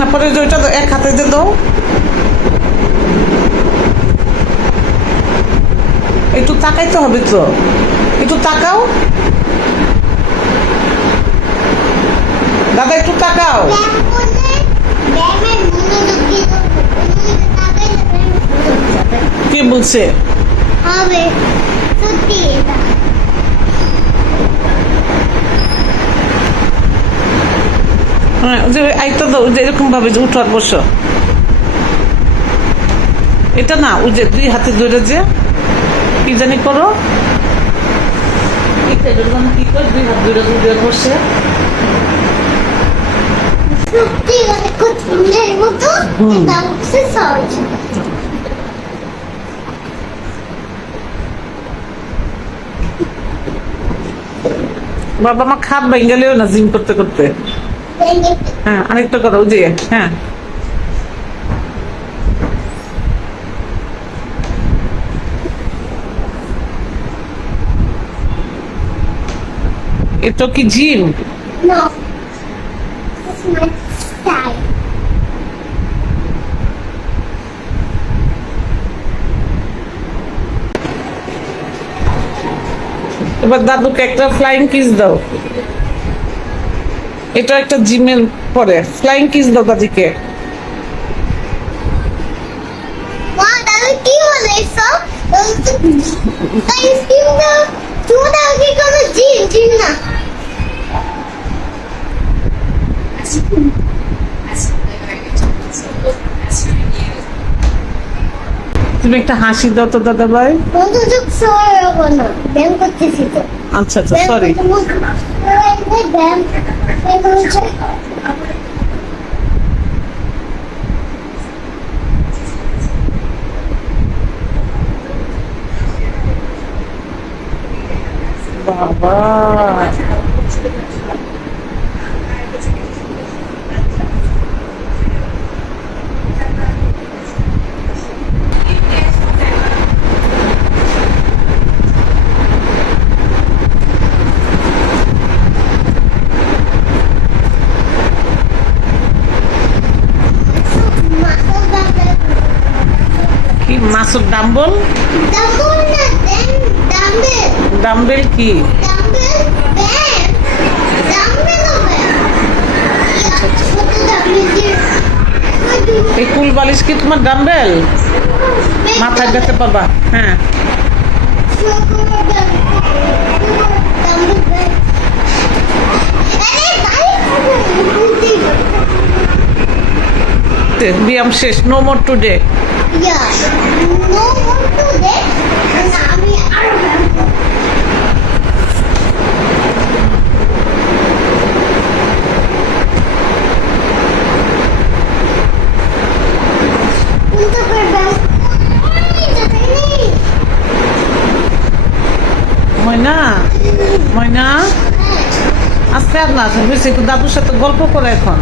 না, পরে যে ওইটা এক হাতে দিয়ে দাও। একটু তাকাইতে হবে তো, একটু তাকাও দাদা, একটু তাকাও। কি বলছে? হবে সত্যি এটা। হ্যাঁ, যে আইটা দাও, যে এরকম ভাবে যে উঠো আর বসো। এটা না, ওই যে দুই হাতে ধরে যে কি জানি করো, এটা কি করে দুই হাত ধরে ধরে বসে। সত্যি অনেক কঠিনের মতো এটা হচ্ছে সহজ। বাবা মা খাপ বেঙ্গালেও না জিম করতে করতে। হ্যাঁ, আরেকটা করো, ওই যে হ্যাঁ। এটা কি gym? No, it's my style. এবার দাদুকে একটা ফ্লাইং কিস দাও। এটা একটা জিমের পরে ফ্লাইং কিস দাও দাদিকে। মা দাদু কি হলো এসব? তাই স্কিম না, চুনা কি কোনো জিম জিম না। তুমি একটা হাসি দাও তো দাদা ভাই। মনোযোগ সরে হবো না, ব্যায়াম করতেছি তো। আচ্ছা আচ্ছা, সরি। ব্যায়াম হচ্ছে বাবা, কি মাসুর ডাম্বল? ডাম্বল না, ডাম্বেল। ডাম্বেল কি? ডাম্বেল ব্যায়াম, ডাম্বেল ব্যায়াম। ছোট ডাম্বেল দিয়ে এই কুল বালিশ কি তোমার ডাম্বেল? মাথায় ব্যথা পাবা। হ্যাঁ, ব্যায়াম শেষ, নো মোর টুডে। ময়না, ময়না, আজকে আর না হয়েছে, একটু দাদুর সাথে গল্প করে এখন।